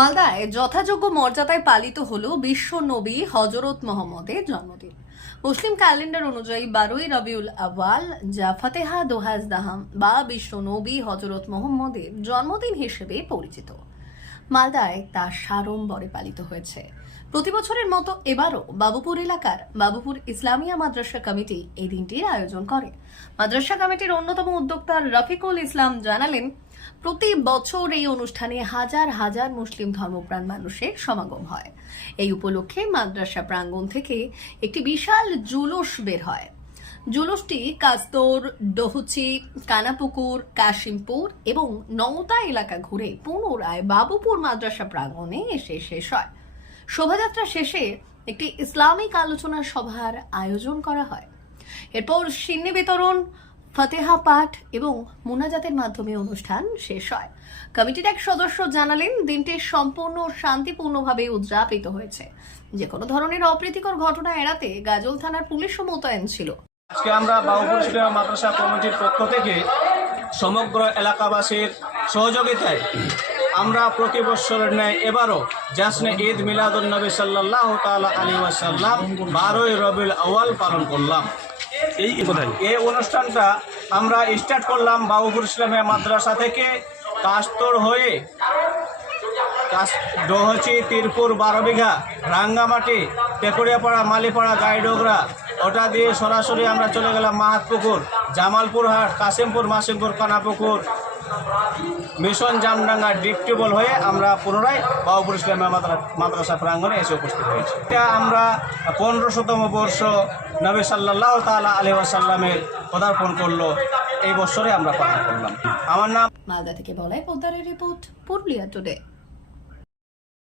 মালদায় যথাযোগ্য মর্যাদায় পালিত হল বিশ্ব নবী হজরত মোহাম্মদের জন্মদিন। মুসলিম ক্যালেন্ডার অনুযায়ী বারোই রবিউল আওয়াল যা ফতেহা দোহাজ দাহাম বা বিশ্ব নবী হজরত মোহাম্মদের জন্মদিন হিসেবে পরিচিত। মালদায় তা সাড়ম্বরে পালিত হয়েছে। প্রতি বছরের মতো এবারও বাবুপুর এলাকার বাবুপুর ইসলামিয়া মাদ্রাসা কমিটি এই দিনটির আয়োজন করে। মাদ্রাসা কমিটির অন্যতম উদ্যোক্তা রফিকুল ইসলাম জানালেন প্রতি বছর এই অনুষ্ঠানে হাজার হাজার মুসলিম ধর্মপ্রাণ মানুষের সমাগম হয়। এই উপলক্ষে মাদ্রাসা প্রাঙ্গণ থেকে একটি বিশাল জুলুস বের হয়। জুলুসটি কাস্তর ডহুচি, কানাপুকুর, কাশিমপুর এবং নওতা এলাকা ঘুরে পুনরায় বাবুপুর মাদ্রাসা প্রাঙ্গণে এসে শেষ হয়। শোভাযাত্রা শেষে একটি ইসলামিক আলোচনা সভার আয়োজন করা হয়। এরপর সিন্নি বিতরণ ফতেহা পাঠ এবং মোনাজাতের মাধ্যমে অনুষ্ঠান শেষ হয়। কমিটির এক সদস্য জানালেন, দিনটি সম্পূর্ণ শান্তিপূর্ণভাবে উদযাপিত হয়েছে। যে কোনো ধরনের অপ্রীতিকর ঘটনা এড়াতে গাজল থানার পুলিশও মোতায়েন ছিল। আজকে আমরা ইসলাম মাদ্রাসা কমিটির পক্ষ থেকে সমগ্র এলাকাবাসীর সহযোগিতায় আমরা প্রতি বছরের ন্যায় এবারও জাসনে ঈদ মিলাদুল নবী সাল্লাহ তালা আলী ওয়াসাল্লাম বারোই রবিউল আওয়াল পালন করলাম। এই এই অনুষ্ঠানটা আমরা স্টার্ট করলাম বাবুপুর ইসলামিয়া মাদ্রাসা থেকে। কাস্তর হয়ে ডোহচি, তিরপুর, বারো বিঘা, রাঙ্গামাটি, টেকুরিয়াপাড়া, মালিপাড়া, গাইডোগরা, ওটা দিয়ে সরাসরি আমরা চলে গেলাম মাহাতপুকুর জামালপুর হাট Kashimpur, Masimpur, Kanapukur. Mission Jamdanga deep tube well হয়ে আমরা পুনরায় বাবুপুর ইসলামিয়া মাদ্রা- মাদ্রাসা প্রাঙ্গণে এসে উপস্থিত হয়েছি। এটা আমরা পনেরোশোতম বর্ষ নবী সাল্লাহ তালা আলি আসাল্লামের পদার্পণ করল, এই বছরে আমরা পালন করলাম। আমার নাম মালদা থেকে বলাই পোদ্দারের রিপোর্ট, পুরুলিয়া টুডে